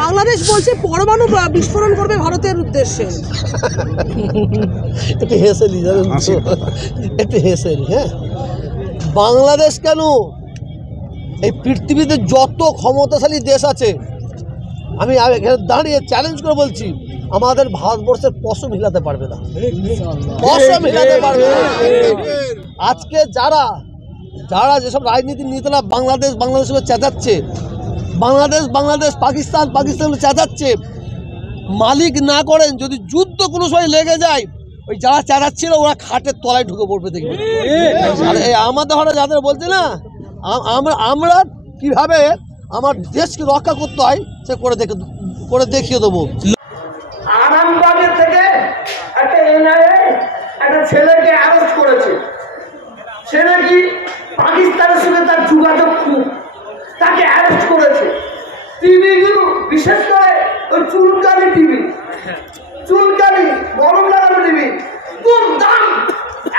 বাংলাদেশ বলছে পরমাণু বিস্ফোরণ করবে ভারতের উদ্দেশ্যে। একটু হেসেলি জানেন, একটু হেসেলি। হ্যাঁ, বাংলাদেশ কেন, এই পৃথিবীতে যত ক্ষমতাশালী দেশ আছে, আমি এখানে দাঁড়িয়ে চ্যালেঞ্জ করে বলছি, আমাদের ভারতবর্ষের পশম হিলাতে পারবে না, পশম হিলাতে পারবে না। আজকে যারা যারা যেসব রাজনীতির নেতারা বাংলাদেশ বাংলাদেশকে চেঁচাচ্ছে, বাংলাদেশ বাংলাদেশ পাকিস্তান পাকিস্তান চেঁচাচ্ছে, মালিক না করেন যদি যুদ্ধ কোনো সময় লেগে যায়, ওই যারা চেঁচাচ্ছিল ওরা খাটের তলায় ঢুকে পড়বে, দেখবে। আর এই আমাদের হঠাৎ যাদের বলছে না, আমরা কিভাবে আমার দেশকে রক্ষা করতে হয় সে করে দেখিয়ে দেবো। আরামবাগের থেকে একটা এনআইএ একটা ছেলেকে অ্যারেস্ট করেছে। সে নাকি পাকিস্তানের সঙ্গে তার যোগাযোগ খুব, তাকে অ্যারেস্ট করেছে। টিভিগুলো বিশেষ করে ওই চুলকানি টিভি, চুলকানি গরম লাগানো টিভি খুব দাম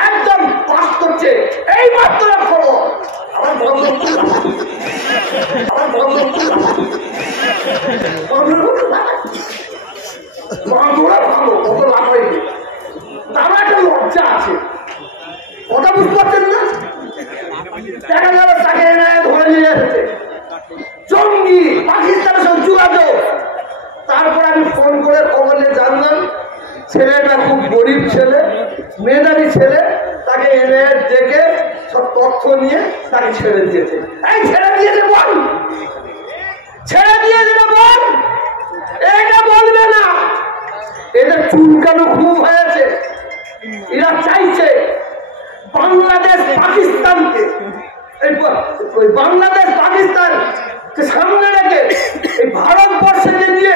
একদম পাস করছে। এই মাত্র খবর আমার বন্ধ ভালো কত লাভ হয়নি, তারও একটা লজ্জা আছে। কথা বুঝতে পারছেন না? দেখা গেল তাকে ধরে নিয়ে যাচ্ছে জঙ্গি, পাকিস্তানের সঙ্গে যোগাযোগ। তারপর আমি ফোন করে খবর নিয়ে জানলাম ছেলেটা খুব গরিব ছেলে, মেধাবী ছেলে, তাকে এনে ডেকে সব তথ্য নিয়ে তাকে ছেড়ে দিয়েছে। এই ছেড়ে দিয়েছে বল, ছেড়ে দিয়েছে না বল, এটা বলবে না। এদের চুলকানো খুব হয়েছে। এরা চাইছে বাংলাদেশ পাকিস্তানকে, বাংলাদেশ পাকিস্তান সামনে রেখে এই ভারতবর্ষকে নিয়ে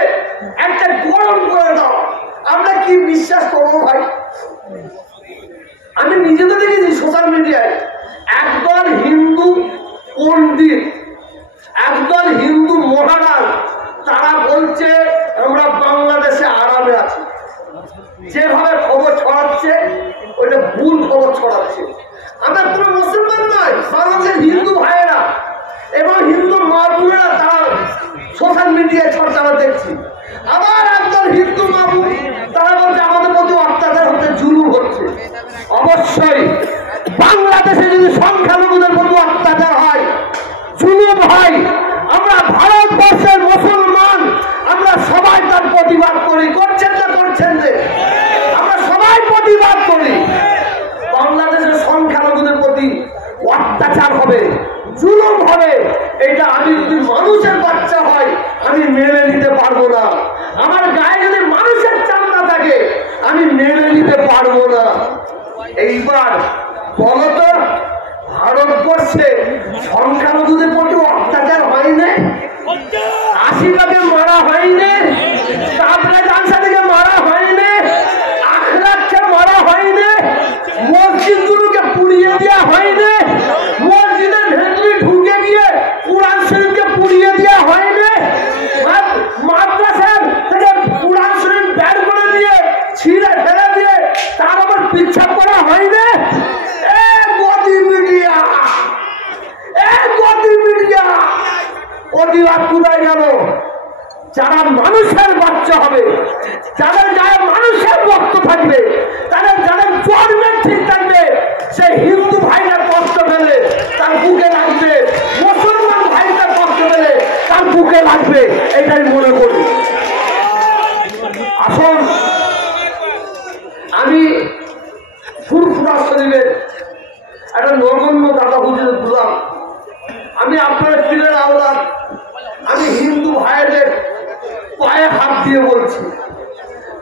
একটা গরম করে দাও। আমরা কি বিশ্বাস করবো ভাই? আমি নিজে তো দেখেছি সোশ্যাল মিডিয়ায় একদল হিন্দু পণ্ডিত, একদল হিন্দু মহারাজ, তারা বলছে আমরা বাংলাদেশে আরামে আছি। যেভাবে খবর ছড়াচ্ছে ওইটা ভুল খবর ছড়াচ্ছে। আমরা কোনো মুসলমান নয়, বাংলাদেশের হিন্দু ভাইয়েরা এবং হিন্দু মা বোনেরা তারা সোশ্যাল মিডিয়ায় চর্চা দেখছি। আবার একদল হিন্দু মা বোন তারা বলছে আমাদের প্রতি অত্যাচার হচ্ছে, জুলুম হচ্ছে। অবশ্যই বাংলাদেশে যদি সংখ্যালঘুদের প্রতি অত্যাচার হয়, জুলুম হয়, আমরা ভারতবর্ষের মুসলমান আমরা সবাই তার প্রতিবাদ করি। করছেন না করছেন না? আমরা সবাই প্রতিবাদ করি। বাংলাদেশের সংখ্যালঘুদের প্রতি অত্যাচার হবে, জুলুম হবে, এটা আমি যদি মানুষের বাচ্চা হয় আমি মেনে নিতে পারবো না। আমার গায়ে যদি মানুষের চামড়া থাকে আমি মেনে নিতে পারবো না। এইবার বলতো ভারতবর্ষে সংখ্যালঘুদের প্রতি অত্যাচার হয়নি? 80 মারা হয়নি? তারপরে জানসাদিকে মারা হয়নি? আখলাককে মারা হয়নি? মসজিদগুলোকে পুড়িয়ে দেওয়া হয়নি? মসজিদের ভেতরে ঢুকে গিয়ে কুরআন শরীফকে পুড়িয়ে দেওয়া হয়নি? মাদ্রাসা থেকে কুরআন শরীফ বের করে দিয়ে ছিঁড়ে ফেলে দিয়ে তার উপর পিচ্ছাপ করা হয়নি? প্রতিবাদ কোথায় গেল? যারা মানুষের বাচ্চা হবে, যাদের গায়ে মানুষের রক্ত থাকবে, তাদের যাদের জন্মের ঠিক থাকবে, সে হিন্দু ভাইরা কষ্ট পেলে তার বুকে লাগবে, মুসলমান ভাইরা কষ্ট পেলে তার বুকে লাগবে, এটাই মনে করি। আসুন আমি ফুরফুরা শরীফের একটা নগণ্য দাদা বুঝে দিলাম। আমি আপনার পীরের আওলাদ, আমি হিন্দু ভাইদের পায়ে হাত দিয়ে বলছি,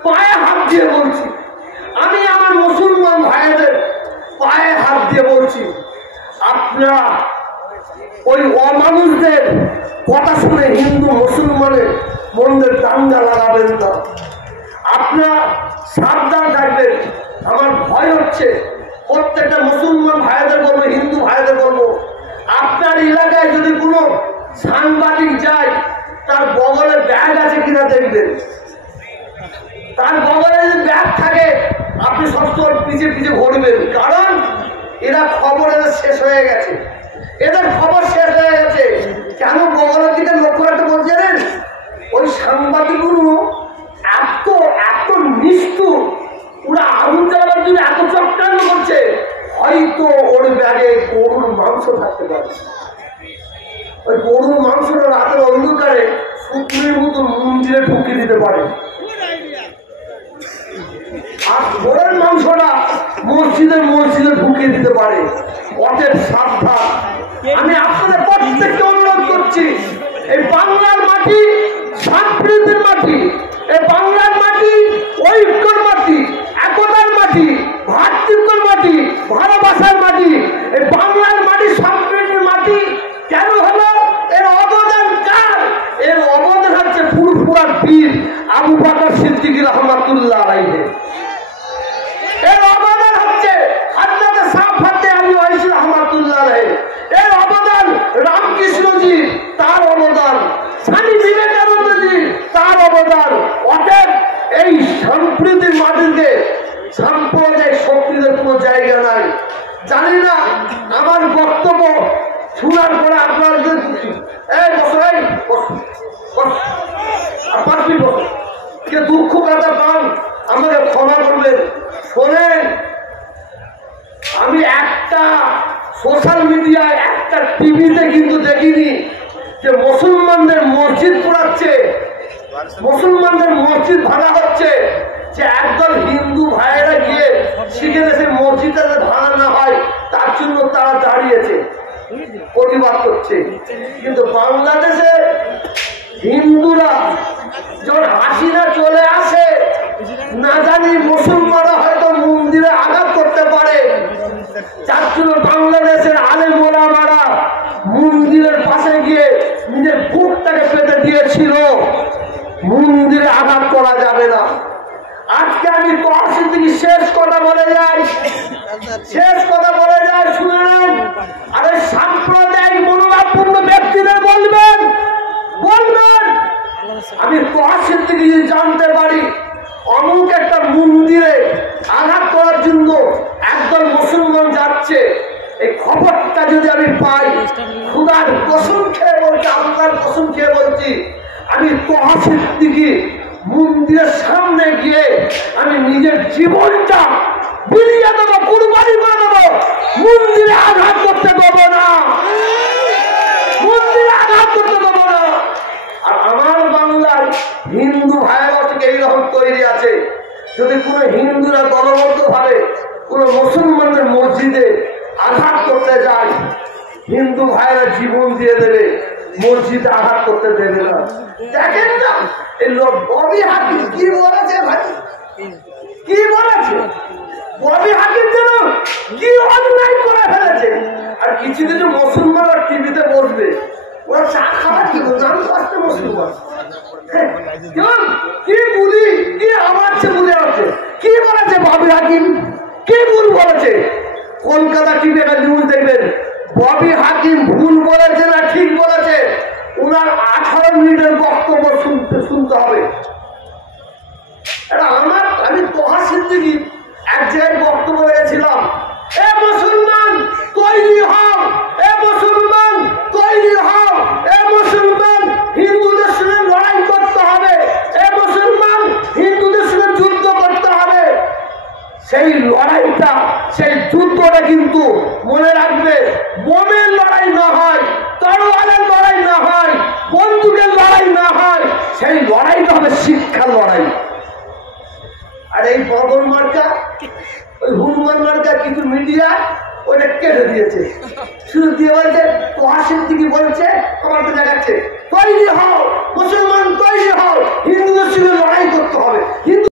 পায়ে হাত দিয়ে বলছি, আমি আমার মুসলমান ভাইদের পায়ে হাত দিয়ে বলছি, আপনারা ওই অমানুষদের কথা শুনে হিন্দু মুসলমানের মধ্যে দাঙ্গা লাগাবেন না। আপনারা সাবধান থাকবেন। আমার ভয় হচ্ছে, প্রত্যেকটা মুসলমান ভাইদের বলবো, হিন্দু ভাইদের বলবো, আপনার এলাকায় যদি কোনো সাংবাদিক যায় তার বগলে ব্যাগ আছে কিনা দেখবেন। তার বগলে যদি ব্যাগ থাকে আপনি সবসময় পিছিয়ে পিছিয়ে ঘুরবেন, কারণ এরা খবর এদের শেষ হয়ে গেছে, এদের খবর শেষ হয়ে ওই গরুর মাংসটা রাতের অন্ধকারে শুকনোর মতো মন্দিরে ঢুকিয়ে দিতে পারে, আর ঘোড়ার মাংসটা মসজিদে ঢুকিয়ে দিতে পারে। অতএব সাবধান। আমি আপনাদের প্রত্যেককে অনুরোধ করছি, এই বাংলার মাটি সম্প্রীতির মাটি, এই বাংলার মাটি ঐক্যর মাটি, একতার মাটি, ভ্রাতৃত্বের মাটি, ভালোবাসার মাটি। এই বাংলার মাটি সম্প্রীতির মাটি কেন হলো? এর অবদান কার? এর অবদান হচ্ছে ফুরফুরার বীর আবু বকর সিদ্দিক রহমাতুল্লাহ আলাইহি। এর অবদান হচ্ছে হযরত সাফাতে আলী ওয়াইসি রহমাতুল্লাহ আলাইহি। এর অবদান রামকৃষ্ণজি, তার অবদান স্বামী বিবেকানন্দজি, তার অবদান। অতএব এই সম্প্রীতির মাটিতে সাম্প্রদায়িক শক্তিদের কোনো জায়গা নাই। জানি না আমার বক্তব্য শোনার পরে আপনাদের কে দুঃখ কথা পান আমাকে ক্ষমা করবেন। শোনেন, আমি একটা সোশ্যাল মিডিয়ায় একটা টিভিতে কিন্তু দেখিনি যে মুসলমানদের মসজিদ পোড়াচ্ছে, মুসলমানদের মসজিদ ভাঙা হচ্ছে, যে একদল হিন্দু ভাইয়েরা গিয়ে শিখে দেশে মসজিদটা ভাঙা না হয় তার জন্য তারা দাঁড়িয়েছে, প্রতিবাদ করছে। কিন্তু বাংলাদেশে হিন্দুরা যখন হাসিনা চলে আসে, না জানি মুসলমানরা হয়তো মন্দিরে আঘাত করতে পারে, যার জন্য বাংলাদেশের আলেম ওলামারা মন্দিরের পাশে গিয়ে নিজের বুকটাকে পেতে দিয়েছিল, মন্দিরে আঘাত করা যাবে না। আজকে আমি তহসিল থেকে শেষ কথা বলে যাই, শুনে নেন। আরে সাম্প্রদায়িক মনোভাবপূর্ণ ব্যক্তিদের বলবেন, আমি তহসিল থেকে যদি জানতে পারি অমুক একটা মন্দিরে আঘাত করার জন্য একদল মুসলমান যাচ্ছে, এই খবরটা যদি আমি পাই, খুদার কসম খেয়ে বলছি, আল্লাহর কসম খেয়ে বলছি, আমি তহসিল থেকে মন্দিরের সামনে গিয়ে আমি নিজের জীবনটা বিলিয়ে দেবো, কুরবানি করে দেবো। মন্দিরে আঘাত করতে দেবো না, মন্দিরে আঘাত করতে দেবো না। আর আমার বাংলার হিন্দু ভাইয়েরা থেকে এইরকম তৈরি আছে, যদি কোনো হিন্দুরা দলবদ্ধ ভাবে কোনো মুসলমানদের মসজিদে আঘাত করতে যায়, হিন্দু ভাইয়েরা জীবন দিয়ে দেবে, মসজিদে আঘাত করতে দেবে না। দেখেন না এই লোক ববি হাকিম কি বলেছে, ভাই কি বলেছে? ববি হাকিম যেন কি অন্যায় করে ফেলেছে। আর কিছু কিছু মুসলমানরা টিভিতে বসবে, ওরা চা খাওয়া কি নাম করতে মুসলমান, কি বলি কি আমার বুঝে আছে কি বলেছে ববি হাকিম, কি ভুল বলেছে? কলকাতা টিভি একটা নিউজ দেখবেন, ববি হাকিম ভুল বলেছে না ঠিক বলেছে, ওনার 18 মিনিটের বক্তব্য শুনতে হবে। এটা আমি তহসিল থেকে এক জায়গায় বক্তব্য রেখেছিলাম, এ মুসলমান তৈরি হও, এ মুসলমান তৈরি হও, এ মুসলমান হিন্দুদের সঙ্গে লড়াই করতে হবে, এ মুসলমান হিন্দুদের সঙ্গে যুদ্ধ করতে হবে। সেই লড়াইটা, সেই যুদ্ধটা কিন্তু মনে রাখবে, বোমের লড়াই না হয়, তরোয়ালের লড়াই না হয়, বন্দুকের লড়াই না হয়, সেই লড়াইটা হবে শিক্ষার লড়াই। আর এই বদল মার্কা, ওই হনুমান মার্কা কিছু মিডিয়া ওইটা কেটে দিয়েছে, শুধু দিয়ে বলছে তহসিল থেকে বলছে, আমার তো দেখাচ্ছে